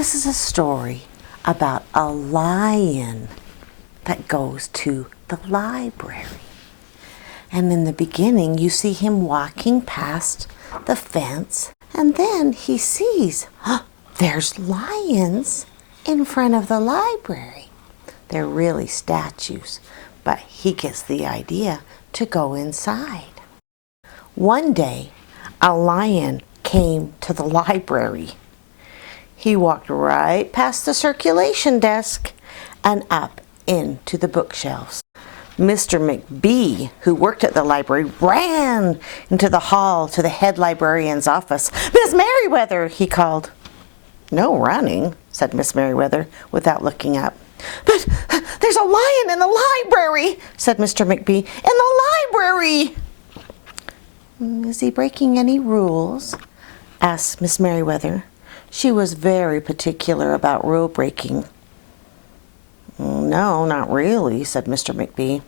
This is a story about a lion that goes to the library. And in the beginning, you see him walking past the fence, and then he sees, there's lions in front of the library. They're really statues, but he gets the idea to go inside. One day, a lion came to the library. He walked right past the circulation desk and up into the bookshelves. Mr. McBee, who worked at the library, ran into the hall to the head librarian's office. "Miss Merriweather," he called. "No running," said Miss Merriweather without looking up. "But there's a lion in the library," said Mr. McBee. "In the library!" "Is he breaking any rules?" asked Miss Merriweather. She was very particular about rule breaking. "No, not really," said Mr. McBee.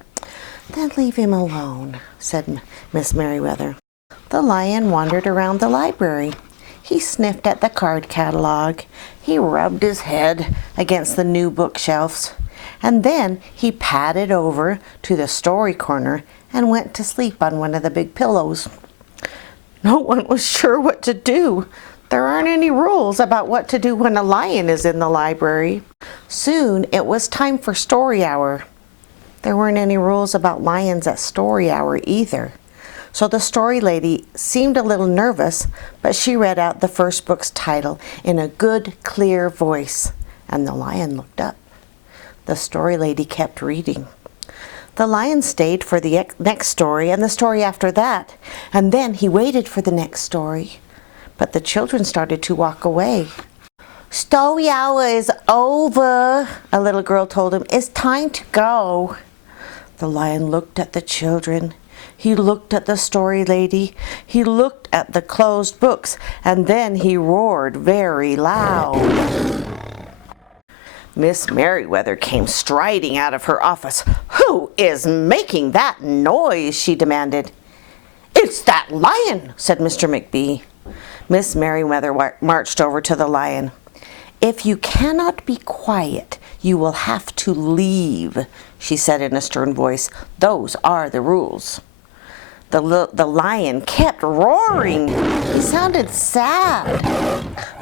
"Then leave him alone," said Miss Merriweather. The lion wandered around the library. He sniffed at the card catalog. He rubbed his head against the new bookshelves. And then he padded over to the story corner and went to sleep on one of the big pillows. No one was sure what to do. There aren't any rules about what to do when a lion is in the library. Soon it was time for story hour. There weren't any rules about lions at story hour either. So the story lady seemed a little nervous, but she read out the first book's title in a good, clear voice, and the lion looked up. The story lady kept reading. The lion stayed for the next story and the story after that, and then he waited for the next story. But the children started to walk away. "Story hour is over," a little girl told him. "It's time to go." The lion looked at the children. He looked at the story lady. He looked at the closed books, and then he roared very loud. Miss Merriweather came striding out of her office. "Who is making that noise?" she demanded. "It's that lion," said Mr. McBee. Miss Merriweather marched over to the lion. "If you cannot be quiet, you will have to leave," she said in a stern voice. "Those are the rules." The lion kept roaring. He sounded sad.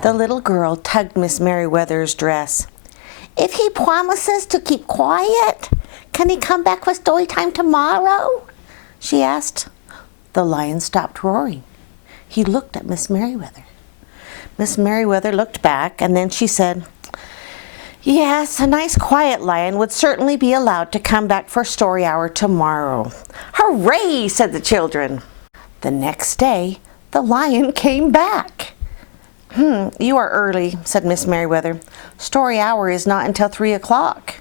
The little girl tugged Miss Merriweather's dress. "If he promises to keep quiet, can he come back for story time tomorrow?" she asked. The lion stopped roaring. He looked at Miss Merriweather. Miss Merriweather looked back, and then she said, "Yes, a nice quiet lion would certainly be allowed to come back for story hour tomorrow." "Hooray!" said the children. The next day, the lion came back. "You are early," said Miss Merriweather. "Story hour is not until 3 o'clock."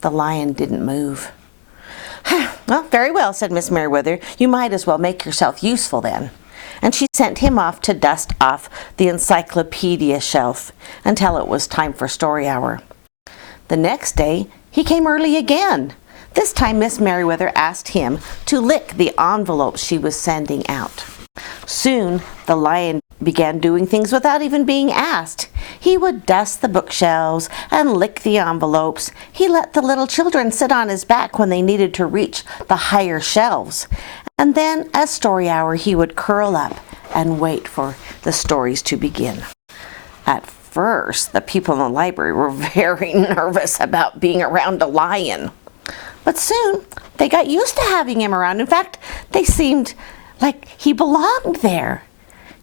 The lion didn't move. "Well, very well," said Miss Merriweather. "You might as well make yourself useful then." And she sent him off to dust off the encyclopedia shelf until it was time for story hour. The next day, he came early again. This time, Miss Merriweather asked him to lick the envelopes she was sending out. Soon, the lion began doing things without even being asked. He would dust the bookshelves and lick the envelopes. He let the little children sit on his back when they needed to reach the higher shelves. And then at story hour, he would curl up and wait for the stories to begin. At first, the people in the library were very nervous about being around a lion. But soon, they got used to having him around. In fact, they seemed like he belonged there.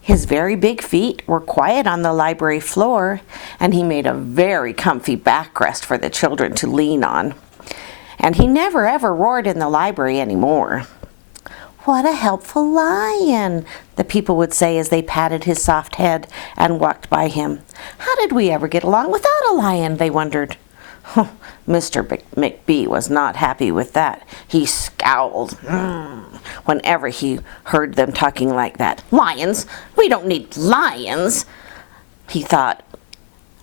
His very big feet were quiet on the library floor, and he made a very comfy backrest for the children to lean on. And he never ever roared in the library anymore. "What a helpful lion," the people would say as they patted his soft head and walked by him. "How did we ever get along without a lion?" they wondered. Mr. McBee was not happy with that. He scowled whenever he heard them talking like that. "Lions? We don't need lions." He thought,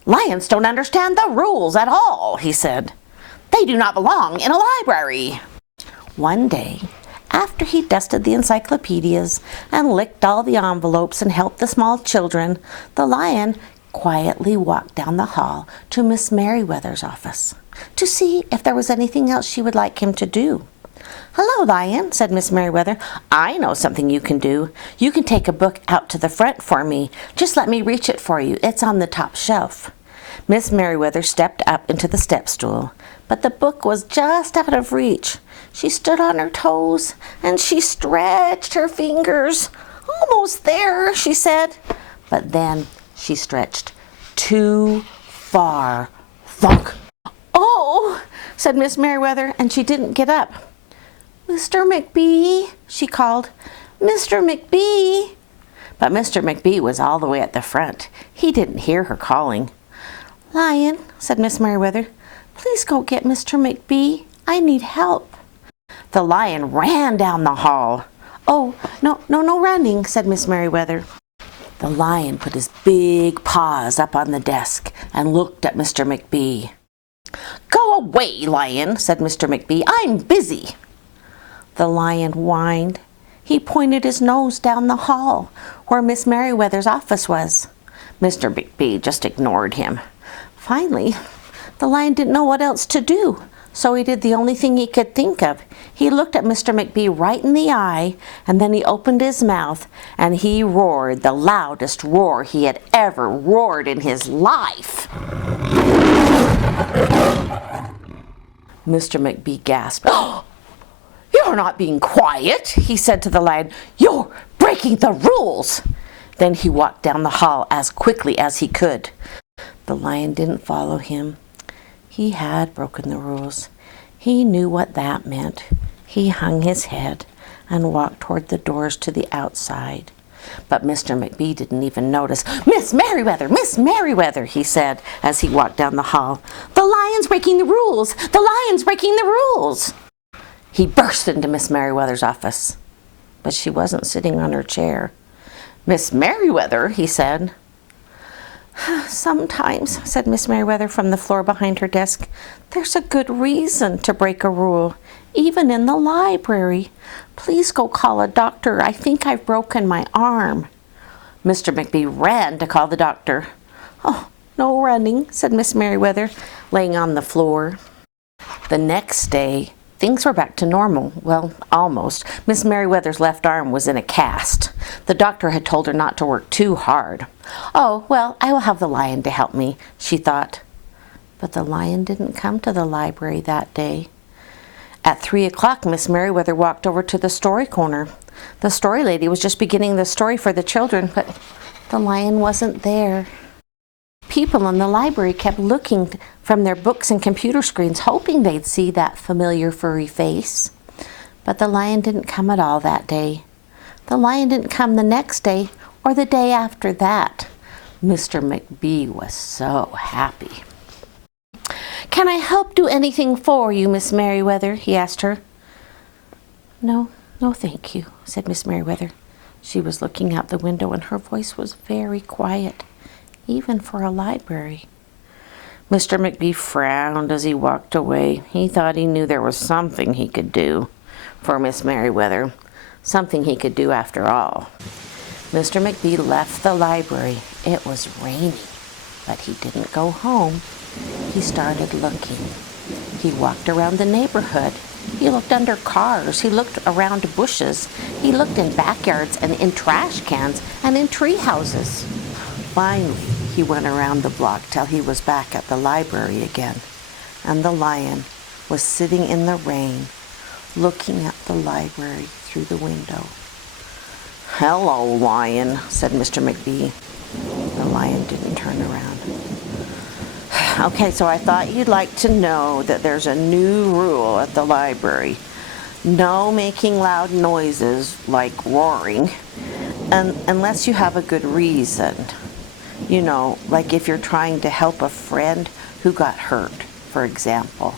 "Lions don't understand the rules at all," he said. "They do not belong in a library." One day, after he dusted the encyclopedias and licked all the envelopes and helped the small children, the lion quietly walked down the hall to Miss Merriweather's office to see if there was anything else she would like him to do. "Hello, Lion," said Miss Merriweather. "I know something you can do. You can take a book out to the front for me. Just let me reach it for you. It's on the top shelf." Miss Merriweather stepped up into the step stool, but the book was just out of reach. She stood on her toes and she stretched her fingers. "Almost there," she said. But then she stretched too far. Thunk! "Oh," said Miss Merriweather, and she didn't get up. "Mr. McBee," she called. "Mr. McBee." But Mr. McBee was all the way at the front. He didn't hear her calling. "Lion," said Miss Merriweather, "please go get Mr. McBee. I need help." The Lion ran down the hall. "Oh, no running," said Miss Merriweather. The Lion put his big paws up on the desk and looked at Mr. McBee. "Go away, Lion," said Mr. McBee. "I'm busy." The Lion whined. He pointed his nose down the hall where Miss Merriweather's office was. Mr. McBee just ignored him. Finally, the Lion didn't know what else to do, so he did the only thing he could think of. He looked at Mr. McBee right in the eye, and then he opened his mouth, and he roared the loudest roar he had ever roared in his life. Mr. McBee gasped. "Oh, you're not being quiet," he said to the Lion. "You're breaking the rules." Then he walked down the hall as quickly as he could. The Lion didn't follow him. He had broken the rules. He knew what that meant. He hung his head and walked toward the doors to the outside. But Mr. McBee didn't even notice. "Miss Merriweather, Miss Merriweather," he said as he walked down the hall. "The Lion's breaking the rules! The Lion's breaking the rules!" He burst into Miss Merriweather's office, but she wasn't sitting on her chair. "Miss Merriweather," he said. "Sometimes," said Miss Merriweather from the floor behind her desk, "there's a good reason to break a rule, even in the library. Please go call a doctor. I think I've broken my arm." Mr. McBee ran to call the doctor. "Oh, no running," said Miss Merriweather, laying on the floor. The next day, things were back to normal. Well, almost. Miss Merriweather's left arm was in a cast. The doctor had told her not to work too hard. "Oh, well, I will have the Lion to help me," she thought. But the Lion didn't come to the library that day. At 3 o'clock, Miss Merriweather walked over to the story corner. The story lady was just beginning the story for the children, but the Lion wasn't there. People in the library kept looking from their books and computer screens, hoping they'd see that familiar furry face. But the Lion didn't come at all that day. The Lion didn't come the next day or the day after that. Mr. McBee was so happy. "Can I help do anything for you, Miss Merriweather?" he asked her. No, thank you," said Miss Merriweather. She was looking out the window and her voice was very quiet, even for a library. Mr. McBee frowned as he walked away. He thought he knew there was something he could do for Miss Merriweather, something he could do after all. Mr. McBee left the library. It was raining, but he didn't go home. He started looking. He walked around the neighborhood. He looked under cars. He looked around bushes. He looked in backyards and in trash cans and in tree houses. Finally, he went around the block till he was back at the library again, and the Lion was sitting in the rain, looking at the library through the window. "Hello, Lion," said Mr. McBee. The Lion didn't turn around. "Okay, so I thought you'd like to know that there's a new rule at the library. No making loud noises like roaring, unless you have a good reason. You know, like if you're trying to help a friend who got hurt, for example."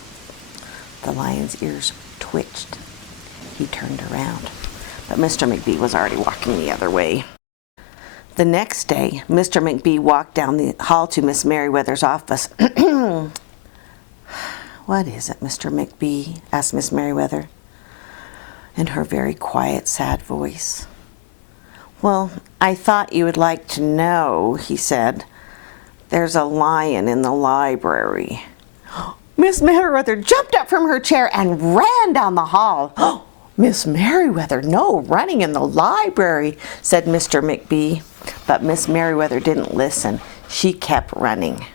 The Lion's ears twitched. He turned around, but Mr. McBee was already walking the other way. The next day, Mr. McBee walked down the hall to Miss Merriweather's office. "What is it, Mr. McBee?" asked Miss Merriweather, in her very quiet, sad voice. "Well, I thought you would like to know," he said. There's a lion in the library. Miss Merriweather jumped up from her chair and ran down the hall. Oh, Miss Merriweather, no running in the library, said Mr. McBee. But Miss Merriweather didn't listen. She kept running.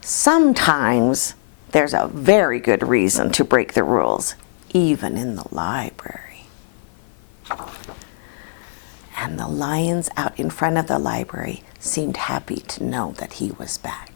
Sometimes there's a very good reason to break the rules, even in the library. And the lions out in front of the library seemed happy to know that he was back.